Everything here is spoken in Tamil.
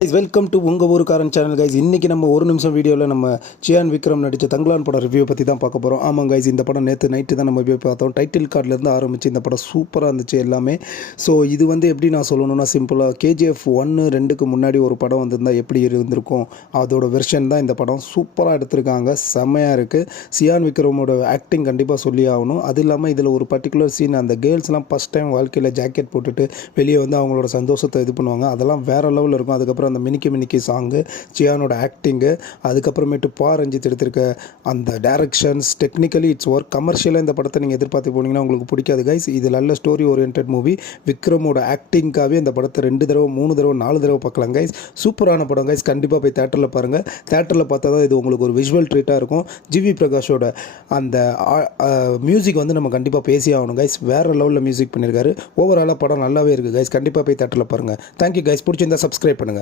வெல்கம் டு உங்கள் ஊருக்காரன் சேனல் கைஸ். இன்றைக்கி நம்ம ஒரு நிமிஷம் வீடியோவில் நம்ம சியான் விக்ரம் நடித்த தங்கலான் படம் ரிவ்யூ பற்றி தான் பார்க்க போகிறோம். ஆமாம் கைஸ், இந்த படம் நேற்று நைட்டு தான் நம்ம ரிவ்யூ பார்த்தோம். டைட்டில் கார்ட்லேருந்து ஆரம்பித்து இந்த படம் சூப்பராக இருந்துச்சு எல்லாமே. ஸோ இது எப்படி நான் சொல்லணும்னா சிம்பிளாக KGF 1, 2க்கு முன்னாடி ஒரு படம் வந்திருந்தால் எப்படி இருந்திருக்கும் அதோட வெர்ஷன் தான் இந்த படம். சூப்பராக எடுத்திருக்காங்க, செம்மையாக இருக்குது. சியான் விக்ரமோட ஆக்டிங் கண்டிப்பாக சொல்லி ஆகணும். அது இல்லாமல் இதில் ஒரு பர்டிகுலர் சீன், அந்த கேர்ள்ஸ்லாம் ஃபஸ்ட் டைம் வாழ்க்கையில் ஜாக்கெட் போட்டுட்டு வெளியே அவங்களோட சந்தோஷத்தை இது பண்ணுவாங்க. அதெல்லாம் வேறு லெவலில் இருக்கும். அதுக்கப்புறம் அந்த மினிக்கி சாங்கு, சியானோட ஆக்டிங்கு, அதுக்கப்புறமேட்டு ரஞ்சித் எடுத்திருக்க அந்த டைரக்ஷன்ஸ், டெக்னிக்கலி இட்ஸ் ஒர்க். கமர்ஷியலாக இந்த படத்தை நீங்கள் எதிர்பார்த்து போனீங்கன்னா உங்களுக்கு பிடிக்காது கைஸ். இது நல்ல ஸ்டோரி ஓரியன்ட் மூவி. விக்ரமோட ஆக்டிங்காகவே இந்த படத்தை 2 தடவை 3 தடவை 4 தடவை பார்க்கலாம் கைஸ். சூப்பரான படம் கைஸ். கண்டிப்பாக போய் தேட்டரில் பாருங்கள். தேட்டரில் பார்த்தா தான் இது உங்களுக்கு ஒரு விஷுவல் ட்ரீட்டாக இருக்கும். ஜிவி பிரகாஷோட அந்த மியூசிக் நம்ம கண்டிப்பாக பேசி ஆகணும் கைஸ். வேறு லெவலில் மியூசிக் பண்ணியிருக்காரு. ஓவராலாக படம் நல்லாவே இருக்குது கைஸ். கண்டிப்பாக போய் தேட்டரில் பாருங்கள். Thank you guys. பிடிச்சிருந்தா சப்ஸ்கிரைப் பண்ணுங்கள்.